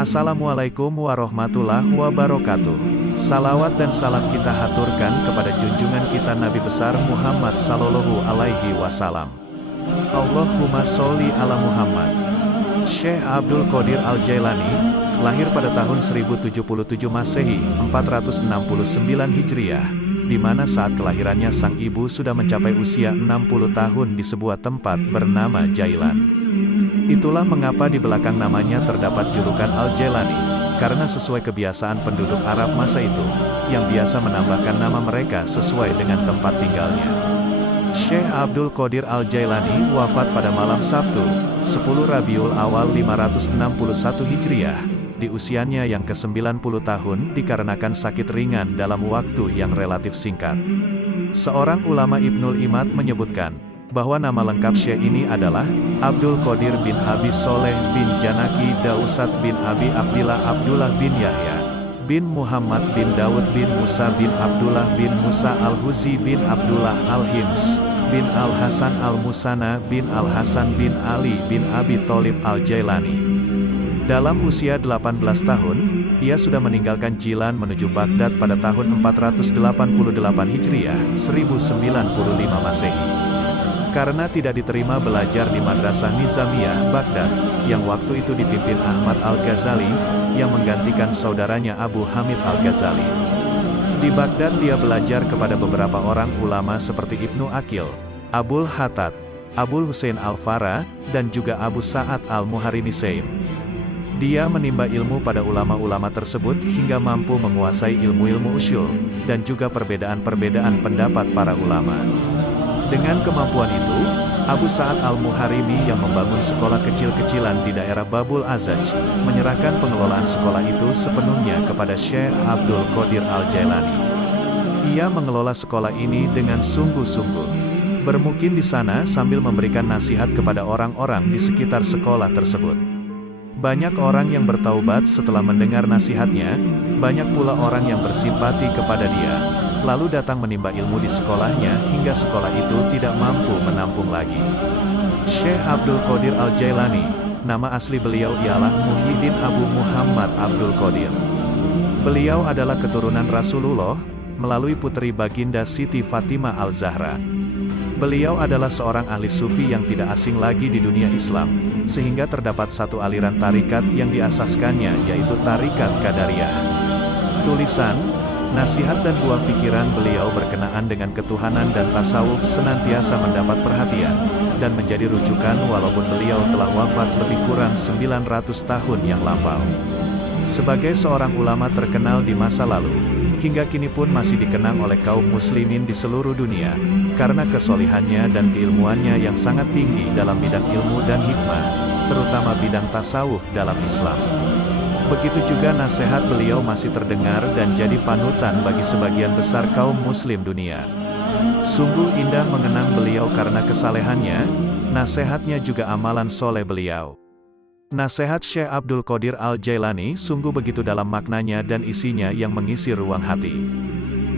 Assalamualaikum warahmatullahi wabarakatuh. Salawat dan salam kita haturkan kepada junjungan kita Nabi besar Muhammad Sallallahu Alaihi Wasallam. Allahumma sholli ala Muhammad. Syekh Abdul Qadir Al-Jailani, lahir pada tahun 1077 Masehi, 469 Hijriah, di mana saat kelahirannya sang ibu sudah mencapai usia 60 tahun di sebuah tempat bernama Jailan. Itulah mengapa di belakang namanya terdapat julukan Al-Jailani, karena sesuai kebiasaan penduduk Arab masa itu, yang biasa menambahkan nama mereka sesuai dengan tempat tinggalnya. Syekh Abdul Qadir Al-Jailani wafat pada malam Sabtu, 10 Rabiul Awal 561 Hijriah, di usianya yang ke-90 tahun dikarenakan sakit ringan dalam waktu yang relatif singkat. Seorang ulama Ibnul Imad menyebutkan bahwa nama lengkap Syekh ini adalah Abdul Qadir bin Abi Soleh bin Janaki Dausat bin Abi Abdullah bin Yahya bin Muhammad bin Daud bin Musa bin Abdullah bin Musa Al-Huzi bin Abdullah Al-Hims bin Al-Hasan Al-Musana bin Al-Hasan bin Ali bin Abi Tholib Al-Jailani. Dalam usia 18 tahun, ia sudah meninggalkan Jilan menuju Baghdad pada tahun 488 Hijriah, 1095 Masehi. Karena tidak diterima belajar di Madrasah Nizamiyah, Baghdad, yang waktu itu dipimpin Ahmad Al-Ghazali, yang menggantikan saudaranya Abu Hamid Al-Ghazali. Di Baghdad dia belajar kepada beberapa orang ulama seperti Ibnu Aqil, Abul Hattad, Abul Husain Al-Fara, dan juga Abu Sa'ad Al-Muharrimisain. Dia menimba ilmu pada ulama-ulama tersebut hingga mampu menguasai ilmu-ilmu usyul, dan juga perbedaan-perbedaan pendapat para ulama. Dengan kemampuan itu, Abu Sa'ad Al-Muharrimi yang membangun sekolah kecil-kecilan di daerah Babul Azaj, menyerahkan pengelolaan sekolah itu sepenuhnya kepada Syekh Abdul Qadir Al-Jailani. Ia mengelola sekolah ini dengan sungguh-sungguh, bermukim di sana sambil memberikan nasihat kepada orang-orang di sekitar sekolah tersebut. Banyak orang yang bertaubat setelah mendengar nasihatnya, banyak pula orang yang bersimpati kepada dia, lalu datang menimba ilmu di sekolahnya hingga sekolah itu tidak mampu menampung lagi. Syekh Abdul Qadir Al-Jailani, nama asli beliau ialah Muhyiddin Abu Muhammad Abdul Qadir. Beliau adalah keturunan Rasulullah, melalui putri baginda Siti Fatimah Al-Zahra. Beliau adalah seorang ahli sufi yang tidak asing lagi di dunia Islam, sehingga terdapat satu aliran tarikat yang diasaskannya, yaitu Tarikat Qadariyah. Tulisan, nasihat dan buah pikiran beliau berkenaan dengan ketuhanan dan tasawuf senantiasa mendapat perhatian, dan menjadi rujukan walaupun beliau telah wafat lebih kurang 900 tahun yang lampau. Sebagai seorang ulama terkenal di masa lalu, hingga kini pun masih dikenang oleh kaum muslimin di seluruh dunia, karena kesolihannya dan keilmuannya yang sangat tinggi dalam bidang ilmu dan hikmah, terutama bidang tasawuf dalam Islam. Begitu juga nasihat beliau masih terdengar dan jadi panutan bagi sebagian besar kaum muslim dunia. Sungguh indah mengenang beliau karena kesalehannya, nasihatnya juga amalan soleh beliau. Nasihat Syekh Abdul Qadir Al-Jailani sungguh begitu dalam maknanya dan isinya yang mengisi ruang hati.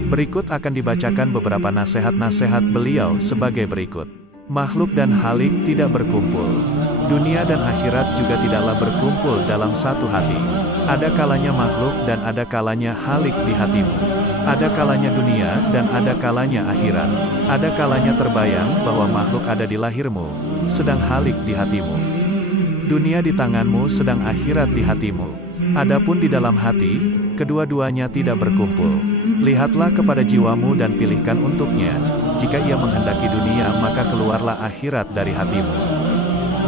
Berikut akan dibacakan beberapa nasihat-nasihat beliau sebagai berikut. Makhluk dan halik tidak berkumpul. Dunia dan akhirat juga tidaklah berkumpul dalam satu hati. Ada kalanya makhluk dan ada kalanya halik di hatimu. Ada kalanya dunia dan ada kalanya akhirat. Ada kalanya terbayang bahwa makhluk ada di lahirmu, sedang halik di hatimu. Dunia di tanganmu sedang akhirat di hatimu. Adapun di dalam hati, kedua-duanya tidak berkumpul. Lihatlah kepada jiwamu dan pilihkan untuknya. Jika ia menghendaki dunia maka keluarlah akhirat dari hatimu.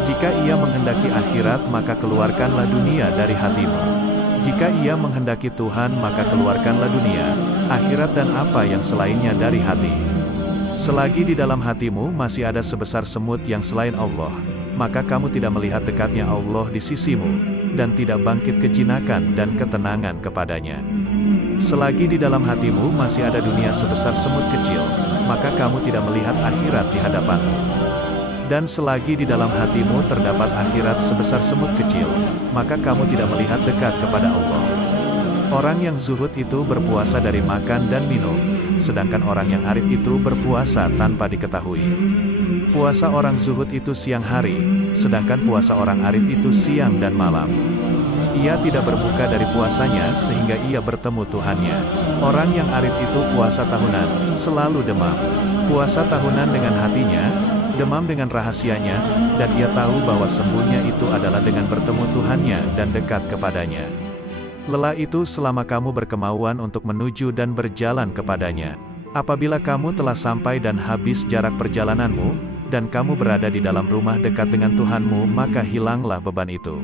Jika ia menghendaki akhirat maka keluarkanlah dunia dari hatimu. Jika ia menghendaki Tuhan maka keluarkanlah dunia, akhirat dan apa yang selainnya dari hati. Selagi di dalam hatimu masih ada sebesar semut yang selain Allah, maka kamu tidak melihat dekatnya Allah di sisimu, dan tidak bangkit kejinakan dan ketenangan kepadanya. Selagi di dalam hatimu masih ada dunia sebesar semut kecil, maka kamu tidak melihat akhirat di hadapanmu. Dan selagi di dalam hatimu terdapat akhirat sebesar semut kecil, maka kamu tidak melihat dekat kepada Allah. Orang yang zuhud itu berpuasa dari makan dan minum, sedangkan orang yang arif itu berpuasa tanpa diketahui. Puasa orang zuhud itu siang hari, sedangkan puasa orang arif itu siang dan malam. Ia tidak berbuka dari puasanya sehingga ia bertemu Tuhannya. Orang yang arif itu puasa tahunan, selalu demam. Puasa tahunan dengan hatinya, demam dengan rahasianya, dan ia tahu bahwa sembuhnya itu adalah dengan bertemu Tuhannya dan dekat kepadanya. Lelah itu selama kamu berkemauan untuk menuju dan berjalan kepadanya. Apabila kamu telah sampai dan habis jarak perjalananmu, dan kamu berada di dalam rumah dekat dengan Tuhanmu, maka hilanglah beban itu.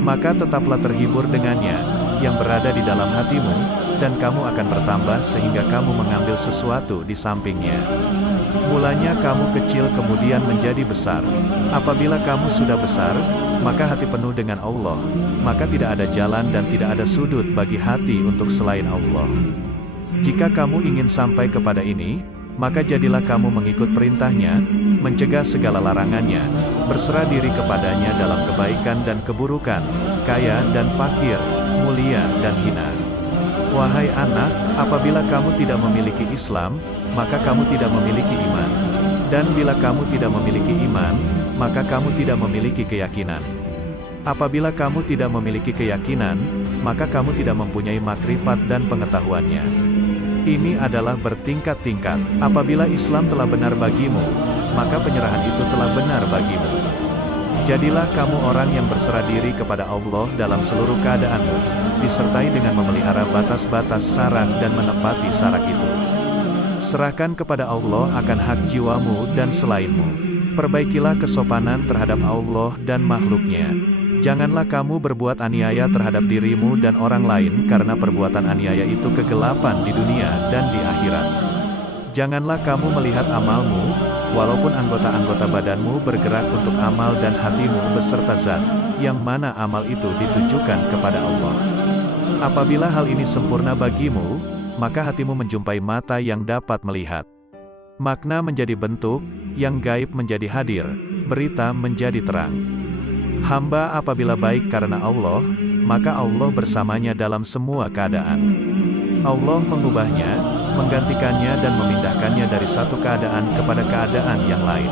Maka tetaplah terhibur dengannya, yang berada di dalam hatimu, dan kamu akan bertambah sehingga kamu mengambil sesuatu di sampingnya. Mulanya kamu kecil kemudian menjadi besar. Apabila kamu sudah besar, maka hati penuh dengan Allah, maka tidak ada jalan dan tidak ada sudut bagi hati untuk selain Allah. Jika kamu ingin sampai kepada ini, maka jadilah kamu mengikut perintahnya, mencegah segala larangannya, berserah diri kepadanya dalam kebaikan dan keburukan, kaya dan fakir, mulia dan hina. Wahai anak, apabila kamu tidak memiliki Islam, maka kamu tidak memiliki iman. Dan bila kamu tidak memiliki iman, maka kamu tidak memiliki keyakinan. Apabila kamu tidak memiliki keyakinan, maka kamu tidak mempunyai makrifat dan pengetahuannya. Ini adalah bertingkat-tingkat. Apabila Islam telah benar bagimu, maka penyerahan itu telah benar bagimu. Jadilah kamu orang yang berserah diri kepada Allah dalam seluruh keadaanmu, disertai dengan memelihara batas-batas syarak dan menepati syarak itu. Serahkan kepada Allah akan hak jiwamu dan selainmu. Perbaikilah kesopanan terhadap Allah dan makhluknya. Janganlah kamu berbuat aniaya terhadap dirimu dan orang lain karena perbuatan aniaya itu kegelapan di dunia dan di akhirat. Janganlah kamu melihat amalmu, walaupun anggota-anggota badanmu bergerak untuk amal dan hatimu beserta zat, yang mana amal itu ditujukan kepada Allah. Apabila hal ini sempurna bagimu, maka hatimu menjumpai mata yang dapat melihat. Makna menjadi bentuk, yang gaib menjadi hadir, berita menjadi terang. Hamba apabila baik karena Allah, maka Allah bersamanya dalam semua keadaan. Allah mengubahnya, menggantikannya dan memindahkannya dari satu keadaan kepada keadaan yang lain.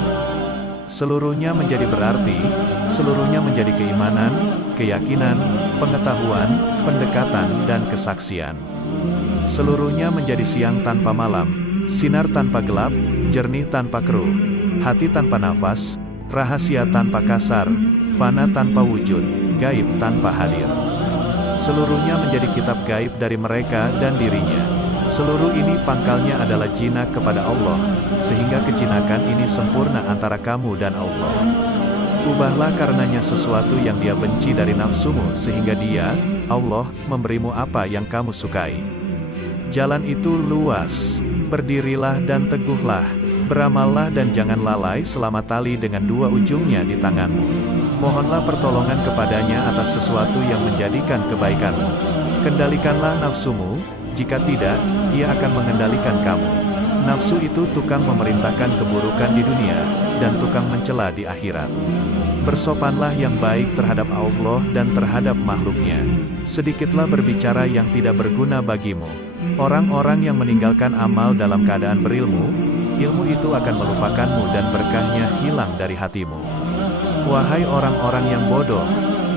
Seluruhnya menjadi berarti, seluruhnya menjadi keimanan, keyakinan, pengetahuan, pendekatan dan kesaksian. Seluruhnya menjadi siang tanpa malam, sinar tanpa gelap, jernih tanpa keruh, hati tanpa nafas, rahasia tanpa kasar, fana tanpa wujud, gaib tanpa hadir. Seluruhnya menjadi kitab gaib dari mereka dan dirinya. Seluruh ini pangkalnya adalah jinak kepada Allah, sehingga kejinakan ini sempurna antara kamu dan Allah. Ubahlah karenanya sesuatu yang dia benci dari nafsumu sehingga dia, Allah, memberimu apa yang kamu sukai. Jalan itu luas, berdirilah dan teguhlah. Beramallah dan jangan lalai selama tali dengan dua ujungnya di tanganmu. Mohonlah pertolongan kepadanya atas sesuatu yang menjadikan kebaikanmu. Kendalikanlah nafsumu, jika tidak, ia akan mengendalikan kamu. Nafsu itu tukang memerintahkan keburukan di dunia, dan tukang mencela di akhirat. Bersopanlah yang baik terhadap Allah dan terhadap makhluknya. Sedikitlah berbicara yang tidak berguna bagimu. Orang-orang yang meninggalkan amal dalam keadaan berilmu, ilmu itu akan melupakanmu dan berkahnya hilang dari hatimu. Wahai orang-orang yang bodoh,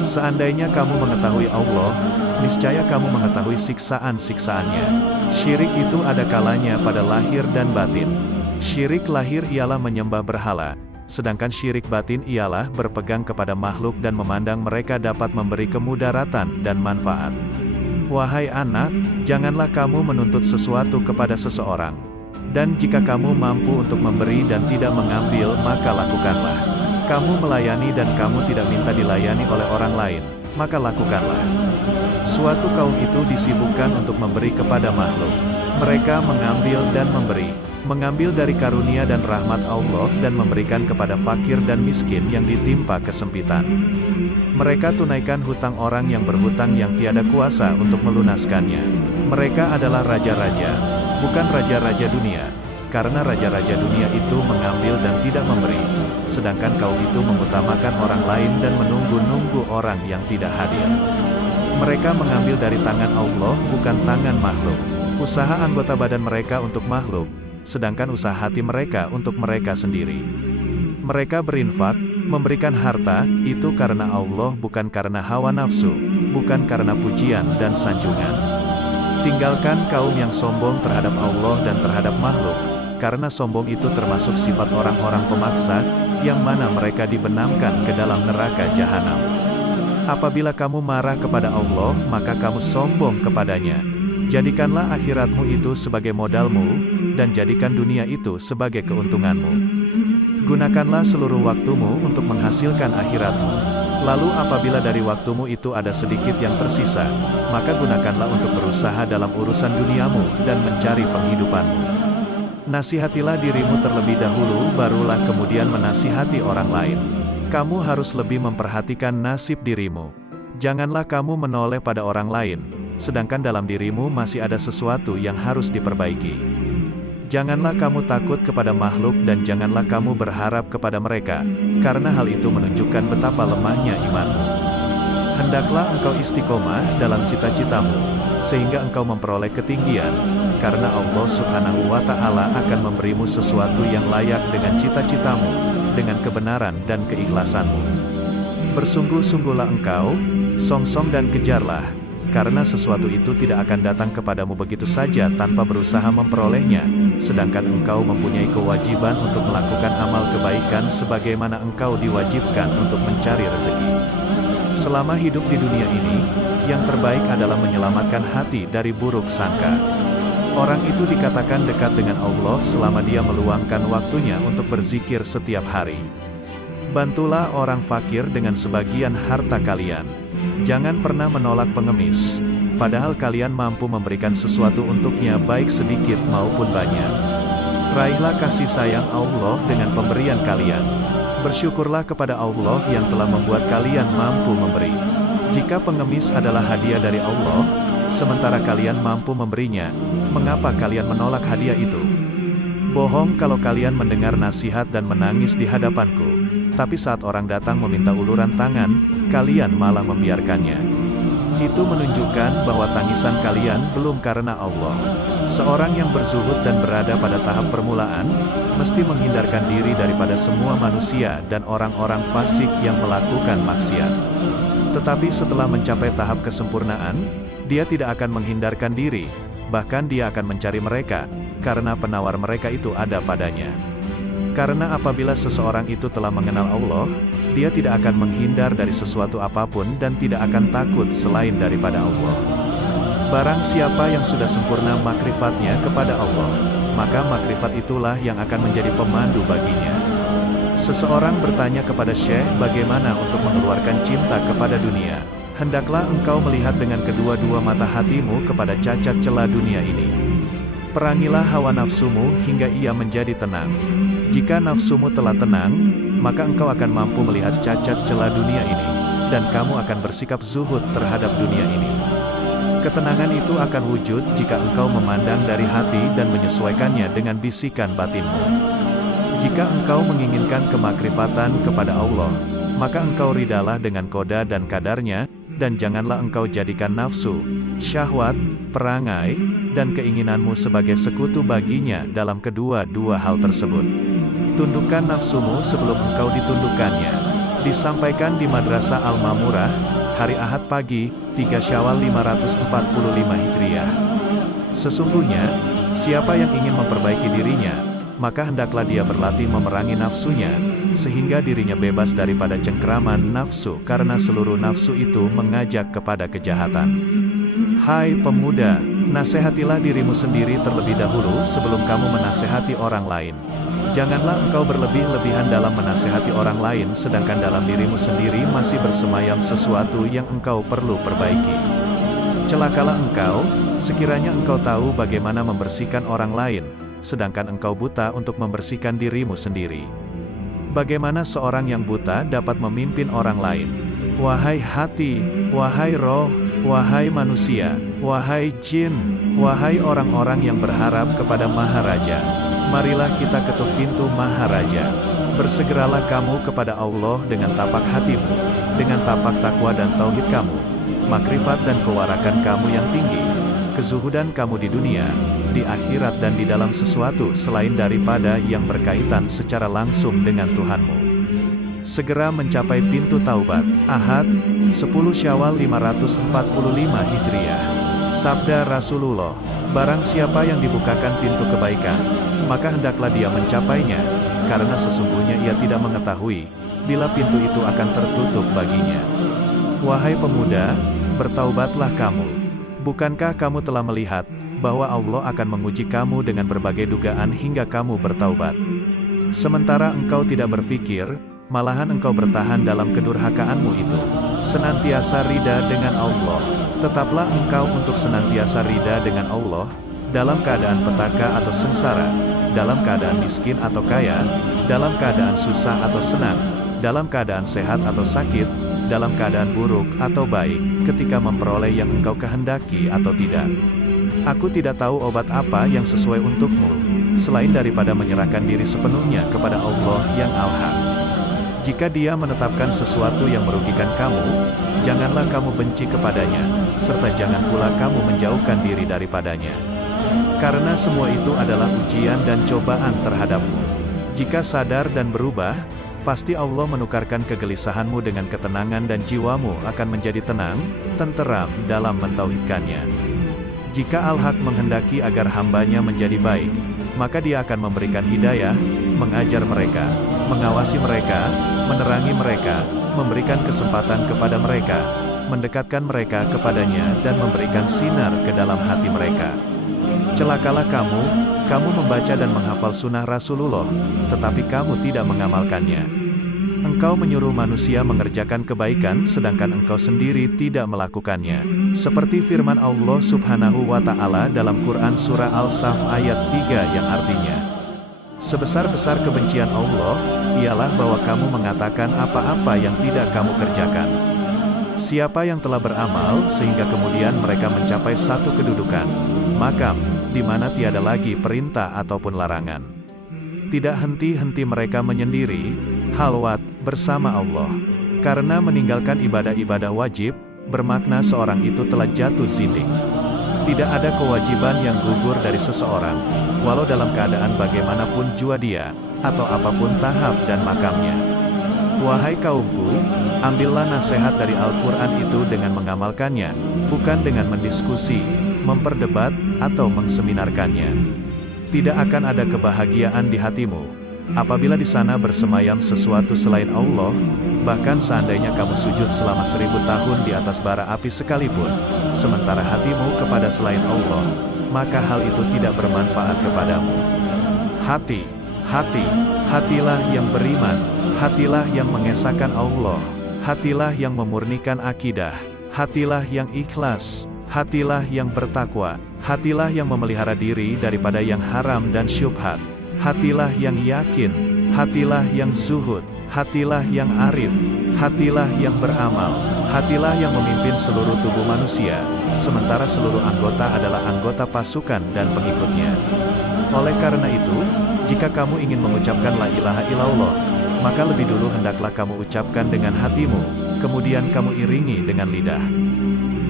seandainya kamu mengetahui Allah, niscaya kamu mengetahui siksaan-siksaannya. Syirik itu ada kalanya pada lahir dan batin. Syirik lahir ialah menyembah berhala, sedangkan syirik batin ialah berpegang kepada makhluk dan memandang mereka dapat memberi kemudaratan dan manfaat. Wahai anak, janganlah kamu menuntut sesuatu kepada seseorang. Dan jika kamu mampu untuk memberi dan tidak mengambil, maka lakukanlah. Kamu melayani dan kamu tidak minta dilayani oleh orang lain, maka lakukanlah. Suatu kaum itu disibukkan untuk memberi kepada makhluk. Mereka mengambil dan memberi. Mengambil dari karunia dan rahmat Allah dan memberikan kepada fakir dan miskin yang ditimpa kesempitan. Mereka tunaikan hutang orang yang berhutang yang tiada kuasa untuk melunaskannya. Mereka adalah raja-raja, bukan raja-raja dunia, karena raja-raja dunia itu mengambil dan tidak memberi, sedangkan kaum itu mengutamakan orang lain dan menunggu-nunggu orang yang tidak hadir. Mereka mengambil dari tangan Allah, bukan tangan makhluk. Usaha anggota badan mereka untuk makhluk, sedangkan usaha hati mereka untuk mereka sendiri. Mereka berinfak, Memberikan harta, itu karena Allah bukan karena hawa nafsu, bukan karena pujian dan sanjungan. Tinggalkan kaum yang sombong terhadap Allah dan terhadap makhluk, karena sombong itu termasuk sifat orang-orang pemaksa, yang mana mereka dibenamkan ke dalam neraka jahanam. Apabila kamu marah kepada Allah, maka kamu sombong kepadanya. Jadikanlah akhiratmu itu sebagai modalmu, dan jadikan dunia itu sebagai keuntunganmu. Gunakanlah seluruh waktumu untuk menghasilkan akhiratmu. Lalu apabila dari waktumu itu ada sedikit yang tersisa, maka gunakanlah untuk berusaha dalam urusan duniamu, dan mencari penghidupanmu. Nasihatilah dirimu terlebih dahulu, barulah kemudian menasihati orang lain. Kamu harus lebih memperhatikan nasib dirimu. Janganlah kamu menoleh pada orang lain, sedangkan dalam dirimu masih ada sesuatu yang harus diperbaiki. Janganlah kamu takut kepada makhluk dan janganlah kamu berharap kepada mereka, karena hal itu menunjukkan betapa lemahnya imanmu. Hendaklah engkau istiqomah dalam cita-citamu, sehingga engkau memperoleh ketinggian, karena Allah Subhanahu wa Ta'ala akan memberimu sesuatu yang layak dengan cita-citamu, dengan kebenaran dan keikhlasanmu. Bersungguh-sungguhlah engkau, songsong dan kejarlah, karena sesuatu itu tidak akan datang kepadamu begitu saja tanpa berusaha memperolehnya, sedangkan engkau mempunyai kewajiban untuk melakukan amal kebaikan sebagaimana engkau diwajibkan untuk mencari rezeki. Selama hidup di dunia ini, yang terbaik adalah menyelamatkan hati dari buruk sangka. Orang itu dikatakan dekat dengan Allah selama dia meluangkan waktunya untuk berzikir setiap hari. Bantulah orang fakir dengan sebagian harta kalian. Jangan pernah menolak pengemis, padahal kalian mampu memberikan sesuatu untuknya baik sedikit maupun banyak. Raihlah kasih sayang Allah dengan pemberian kalian. Bersyukurlah kepada Allah yang telah membuat kalian mampu memberi. Jika pengemis adalah hadiah dari Allah, sementara kalian mampu memberinya, mengapa kalian menolak hadiah itu? Bohong kalau kalian mendengar nasihat dan menangis di hadapanku, tapi saat orang datang meminta uluran tangan, kalian malah membiarkannya. Itu menunjukkan bahwa tangisan kalian belum karena Allah. Seorang yang berzuhud dan berada pada tahap permulaan, mesti menghindarkan diri daripada semua manusia dan orang-orang fasik yang melakukan maksiat. Tetapi setelah mencapai tahap kesempurnaan, dia tidak akan menghindarkan diri, bahkan dia akan mencari mereka, karena penawar mereka itu ada padanya. Karena apabila seseorang itu telah mengenal Allah, dia tidak akan menghindar dari sesuatu apapun dan tidak akan takut selain daripada Allah. Barang siapa yang sudah sempurna makrifatnya kepada Allah, maka makrifat itulah yang akan menjadi pemandu baginya. Seseorang bertanya kepada Syekh bagaimana untuk mengeluarkan cinta kepada dunia. Hendaklah engkau melihat dengan kedua-dua mata hatimu kepada cacat celah dunia ini. Perangilah hawa nafsumu hingga ia menjadi tenang. Jika nafsumu telah tenang, maka engkau akan mampu melihat cacat celah dunia ini, dan kamu akan bersikap zuhud terhadap dunia ini. Ketenangan itu akan wujud jika engkau memandang dari hati dan menyesuaikannya dengan bisikan batinmu. Jika engkau menginginkan kemakrifatan kepada Allah, maka engkau ridalah dengan koda dan kadarnya, dan janganlah engkau jadikan nafsu, syahwat, perangai, dan keinginanmu sebagai sekutu baginya dalam kedua-dua hal tersebut. Tundukkan nafsumu sebelum engkau ditundukkannya. Disampaikan di Madrasah Al-Mamurah, hari Ahad pagi, 3 Syawal 545 Hijriah. Sesungguhnya, siapa yang ingin memperbaiki dirinya, maka hendaklah dia berlatih memerangi nafsunya, sehingga dirinya bebas daripada cengkeraman nafsu karena seluruh nafsu itu mengajak kepada kejahatan. Hai pemuda, nasihatilah dirimu sendiri terlebih dahulu sebelum kamu menasihati orang lain. Janganlah engkau berlebih-lebihan dalam menasihati orang lain sedangkan dalam dirimu sendiri masih bersemayam sesuatu yang engkau perlu perbaiki. Celakalah engkau, sekiranya engkau tahu bagaimana membersihkan orang lain, sedangkan engkau buta untuk membersihkan dirimu sendiri. Bagaimana seorang yang buta dapat memimpin orang lain? Wahai hati, wahai roh, wahai manusia, wahai jin, wahai orang-orang yang berharap kepada Maharaja, marilah kita ketuk pintu Maharaja. Bersegeralah kamu kepada Allah dengan tapak hatimu, dengan tapak takwa dan tauhid kamu, makrifat dan kewarakan kamu yang tinggi, kezuhudan kamu di dunia, di akhirat dan di dalam sesuatu selain daripada yang berkaitan secara langsung dengan Tuhanmu. segera mencapai pintu taubat. Ahad, 10 Syawal 545 Hijriah. Sabda Rasulullah, barang siapa yang dibukakan pintu kebaikan, maka hendaklah dia mencapainya, karena sesungguhnya ia tidak mengetahui bila pintu itu akan tertutup baginya. Wahai pemuda, bertaubatlah kamu. Bukankah kamu telah melihat bahwa Allah akan menguji kamu dengan berbagai dugaan hingga kamu bertaubat? Sementara engkau tidak berpikir, malahan engkau bertahan dalam kedurhakaanmu itu. Senantiasa rida dengan Allah. Tetaplah engkau untuk senantiasa rida dengan Allah, dalam keadaan petaka atau sengsara, dalam keadaan miskin atau kaya, dalam keadaan susah atau senang, dalam keadaan sehat atau sakit, dalam keadaan buruk atau baik, ketika memperoleh yang engkau kehendaki atau tidak. Aku tidak tahu obat apa yang sesuai untukmu, selain daripada menyerahkan diri sepenuhnya kepada Allah yang Al-Haq. Jika Dia menetapkan sesuatu yang merugikan kamu, janganlah kamu benci kepadanya, serta jangan pula kamu menjauhkan diri daripadanya. Karena semua itu adalah ujian dan cobaan terhadapmu. Jika sadar dan berubah, pasti Allah menukarkan kegelisahanmu dengan ketenangan dan jiwamu akan menjadi tenang, tenteram dalam mentauhidkannya. Jika Al-Haq menghendaki agar hambanya menjadi baik, maka Dia akan memberikan hidayah, mengajar mereka, mengawasi mereka, menerangi mereka, memberikan kesempatan kepada mereka, mendekatkan mereka kepadanya dan memberikan sinar ke dalam hati mereka. Celakalah kamu membaca dan menghafal sunnah Rasulullah, tetapi kamu tidak mengamalkannya. Engkau menyuruh manusia mengerjakan kebaikan sedangkan engkau sendiri tidak melakukannya. Seperti firman Allah Subhanahu wa Ta'ala dalam Quran Surah Al-Saf ayat 3 yang artinya, sebesar-besar kebencian Allah, ialah bahwa kamu mengatakan apa-apa yang tidak kamu kerjakan. Siapa yang telah beramal sehingga kemudian mereka mencapai satu kedudukan, makam, di mana tiada lagi perintah ataupun larangan. Tidak henti-henti mereka menyendiri, halwat, bersama Allah. Karena meninggalkan ibadah-ibadah wajib, bermakna seorang itu telah jatuh zindik. Tidak ada kewajiban yang gugur dari seseorang, walau dalam keadaan bagaimanapun jua dia, atau apapun tahap dan makamnya. Wahai kaumku, ambillah nasihat dari Al-Quran itu dengan mengamalkannya, bukan dengan mendiskusi, memperdebat, atau menseminarkannya. Tidak akan ada kebahagiaan di hatimu apabila di sana bersemayam sesuatu selain Allah, bahkan seandainya kamu sujud selama 1000 tahun di atas bara api sekalipun, sementara hatimu kepada selain Allah, maka hal itu tidak bermanfaat kepadamu. Hatilah yang beriman, hatilah yang mengesahkan Allah, hatilah yang memurnikan akidah, hatilah yang ikhlas, hatilah yang bertakwa, hatilah yang memelihara diri daripada yang haram dan syubhat, hatilah yang yakin, hatilah yang zuhud, hatilah yang arif, hatilah yang beramal, hatilah yang memimpin seluruh tubuh manusia, sementara seluruh anggota adalah anggota pasukan dan pengikutnya. Oleh karena itu, jika kamu ingin mengucapkan la ilaha illallah, maka lebih dulu hendaklah kamu ucapkan dengan hatimu, kemudian kamu iringi dengan lidah.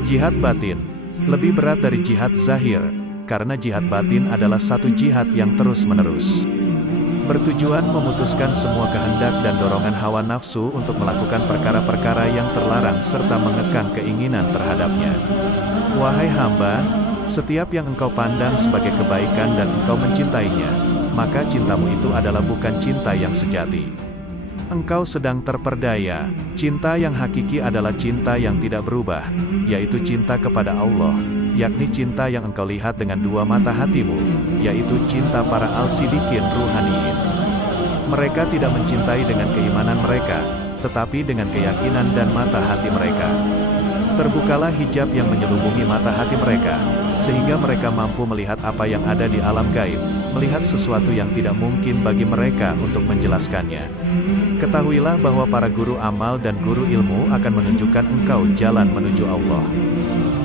Jihad batin lebih berat dari jihad zahir, karena jihad batin adalah satu jihad yang terus-menerus. Bertujuan memutuskan semua kehendak dan dorongan hawa nafsu untuk melakukan perkara-perkara yang terlarang serta mengekang keinginan terhadapnya. Wahai hamba, setiap yang engkau pandang sebagai kebaikan dan engkau mencintainya, maka cintamu itu adalah bukan cinta yang sejati. Engkau sedang terperdaya. Cinta yang hakiki adalah cinta yang tidak berubah, yaitu cinta kepada Allah, yakni cinta yang engkau lihat dengan dua mata hatimu, yaitu cinta para al-sidikin ruhaniyin. Mereka tidak mencintai dengan keimanan mereka, tetapi dengan keyakinan dan mata hati mereka. Terbukalah hijab yang menyelubungi mata hati mereka, sehingga mereka mampu melihat apa yang ada di alam gaib, melihat sesuatu yang tidak mungkin bagi mereka untuk menjelaskannya. Ketahuilah bahwa para guru amal dan guru ilmu akan menunjukkan engkau jalan menuju Allah.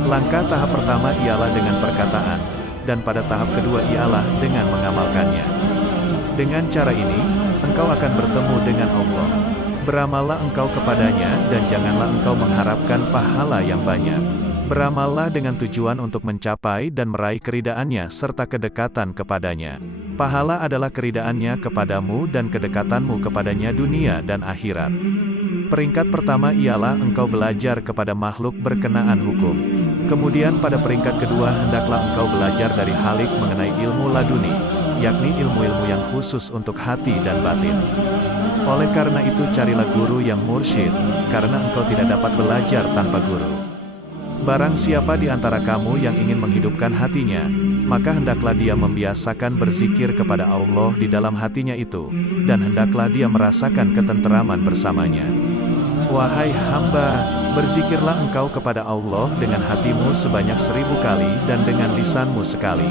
Langkah tahap pertama ialah dengan perkataan, dan pada tahap kedua ialah dengan mengamalkannya. Dengan cara ini, engkau akan bertemu dengan Allah. Beramallah engkau kepadanya dan janganlah engkau mengharapkan pahala yang banyak. Beramallah dengan tujuan untuk mencapai dan meraih keridaannya serta kedekatan kepadanya. Pahala adalah keridaannya kepadamu dan kedekatanmu kepadanya dunia dan akhirat. Peringkat pertama ialah engkau belajar kepada makhluk berkenaan hukum. Kemudian pada peringkat kedua hendaklah engkau belajar dari Khalik mengenai ilmu laduni, yakni ilmu-ilmu yang khusus untuk hati dan batin. Oleh karena itu carilah guru yang mursyid, karena engkau tidak dapat belajar tanpa guru. Barang siapa di antara kamu yang ingin menghidupkan hatinya, maka hendaklah dia membiasakan berzikir kepada Allah di dalam hatinya itu, dan hendaklah dia merasakan ketenteraman bersamanya. Wahai hamba, berzikirlah engkau kepada Allah dengan hatimu sebanyak 1000 kali dan dengan lisanmu sekali.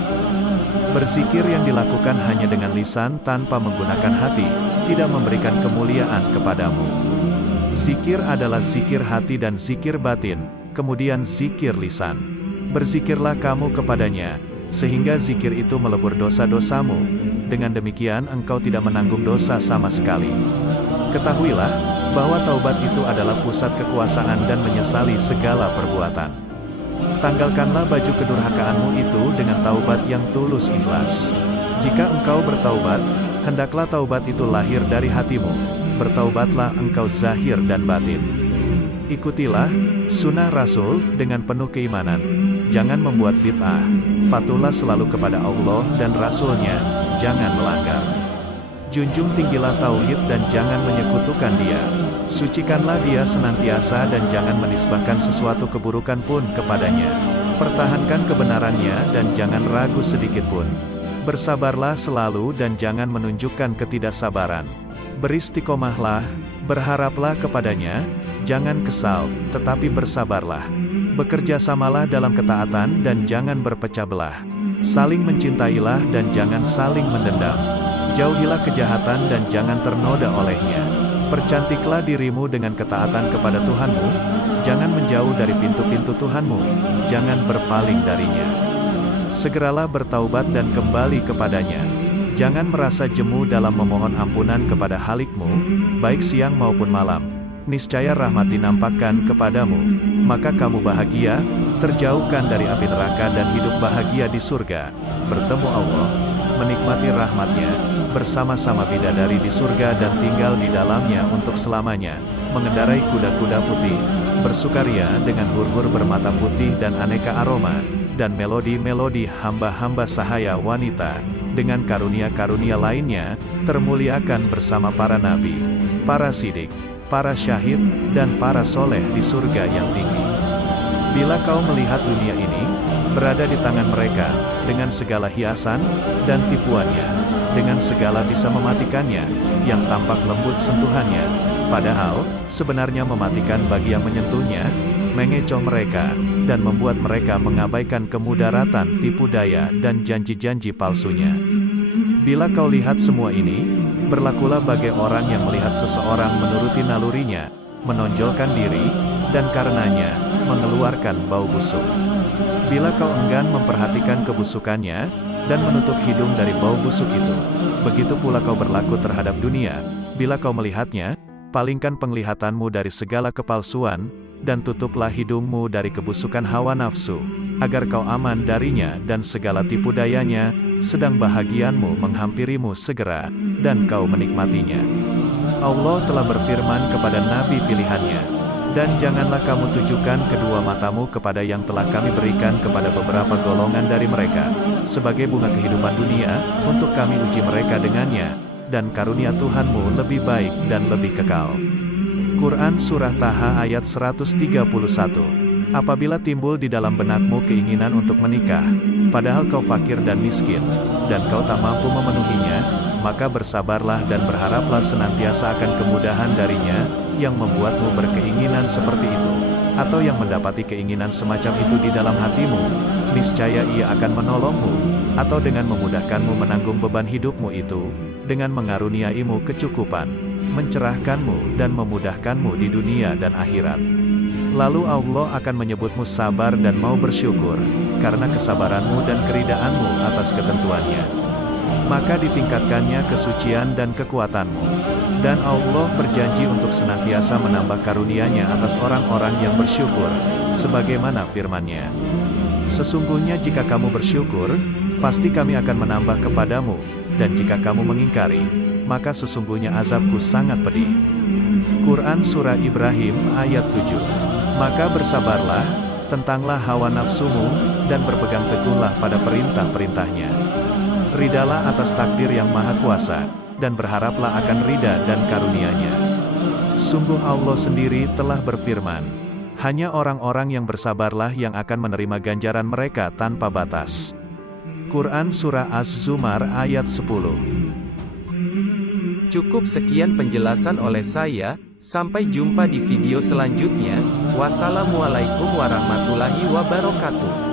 Berzikir yang dilakukan hanya dengan lisan tanpa menggunakan hati, tidak memberikan kemuliaan kepadamu. Zikir adalah zikir hati dan zikir batin, kemudian zikir lisan. Berzikirlah kamu kepadanya, sehingga zikir itu melebur dosa-dosamu. Dengan demikian engkau tidak menanggung dosa sama sekali. Ketahuilah, bahwa taubat itu adalah pusat kekuasaan dan menyesali segala perbuatan. Tanggalkanlah baju kedurhakaanmu itu dengan taubat yang tulus ikhlas. Jika engkau bertaubat, hendaklah taubat itu lahir dari hatimu. Bertaubatlah engkau zahir dan batin. Ikutilah sunnah Rasul dengan penuh keimanan. Jangan membuat bid'ah. Patuhlah selalu kepada Allah dan Rasul-Nya. Jangan melanggar. Junjung tinggilah tauhid dan jangan menyekutukan Dia. Sucikanlah Dia senantiasa dan jangan menisbahkan sesuatu keburukan pun kepadanya. Pertahankan kebenarannya dan jangan ragu sedikit pun. Bersabarlah selalu dan jangan menunjukkan ketidaksabaran. Beristiqomahlah, berharaplah kepadanya, jangan kesal, tetapi bersabarlah. Bekerjasamalah dalam ketaatan dan jangan berpecah belah. Saling mencintailah dan jangan saling mendendam. Jauhilah kejahatan dan jangan ternoda olehnya. Percantiklah dirimu dengan ketaatan kepada Tuhanmu, jangan menjauh dari pintu-pintu Tuhanmu, jangan berpaling darinya. Segeralah bertaubat dan kembali kepadanya. Jangan merasa jemu dalam memohon ampunan kepada Khalikmu, baik siang maupun malam. Niscaya rahmat dinampakkan kepadamu, maka kamu bahagia, terjauhkan dari api neraka dan hidup bahagia di surga, bertemu Allah, menikmati rahmatnya, bersama-sama bidadari di surga dan tinggal di dalamnya untuk selamanya, mengendarai kuda-kuda putih, bersukaria dengan hur-hur bermata putih dan aneka aroma, dan melodi-melodi hamba-hamba sahaya wanita, dengan karunia-karunia lainnya, termuliakan bersama para nabi, para sidik, para syahid, dan para soleh di surga yang tinggi. Bila kau melihat dunia ini, berada di tangan mereka, dengan segala hiasan, dan tipuannya, dengan segala bisa mematikannya, yang tampak lembut sentuhannya, padahal, sebenarnya mematikan bagi yang menyentuhnya, mengecoh mereka, dan membuat mereka mengabaikan kemudaratan tipu daya dan janji-janji palsunya. Bila kau lihat semua ini, berlakulah bagai orang yang melihat seseorang menuruti nalurinya, menonjolkan diri, dan karenanya, mengeluarkan bau busuk. Bila kau enggan memperhatikan kebusukannya, dan menutup hidung dari bau busuk itu, begitu pula kau berlaku terhadap dunia. Bila kau melihatnya, palingkan penglihatanmu dari segala kepalsuan, dan tutuplah hidungmu dari kebusukan hawa nafsu, agar kau aman darinya dan segala tipu dayanya, sedang bahagianmu menghampirimu segera, dan kau menikmatinya. Allah telah berfirman kepada Nabi pilihannya, dan janganlah kamu tujukan kedua matamu kepada yang telah kami berikan kepada beberapa golongan dari mereka, sebagai bunga kehidupan dunia, untuk kami uji mereka dengannya, dan karunia Tuhanmu lebih baik dan lebih kekal. Quran Surah Taha ayat 131. Apabila timbul di dalam benakmu keinginan untuk menikah, padahal kau fakir dan miskin, dan kau tak mampu memenuhinya, maka bersabarlah dan berharaplah senantiasa akan kemudahan darinya, yang membuatmu berkeinginan seperti itu, atau yang mendapati keinginan semacam itu di dalam hatimu, niscaya Ia akan menolongmu, atau dengan memudahkanmu menanggung beban hidupmu itu, dengan mengaruniaimu kecukupan, mencerahkanmu dan memudahkanmu di dunia dan akhirat. Lalu Allah akan menyebutmu sabar dan mau bersyukur, karena kesabaranmu dan keridaanmu atas ketentuannya. Maka ditingkatkannya kesucian dan kekuatanmu. Dan Allah berjanji untuk senantiasa menambah karunia-Nya atas orang-orang yang bersyukur, sebagaimana firman-Nya. Sesungguhnya jika kamu bersyukur, pasti kami akan menambah kepadamu, dan jika kamu mengingkari, maka sesungguhnya azabku sangat pedih. Quran Surah Ibrahim ayat 7. Maka bersabarlah, tentanglah hawa nafsumu, dan berpegang teguhlah pada perintah-perintahnya. Ridalah atas takdir yang maha kuasa, dan berharaplah akan ridha dan karunia-Nya. Sungguh Allah sendiri telah berfirman, hanya orang-orang yang bersabarlah yang akan menerima ganjaran mereka tanpa batas. Quran Surah Az-Zumar ayat 10. Cukup sekian penjelasan oleh saya, sampai jumpa di video selanjutnya. Wassalamualaikum warahmatullahi wabarakatuh.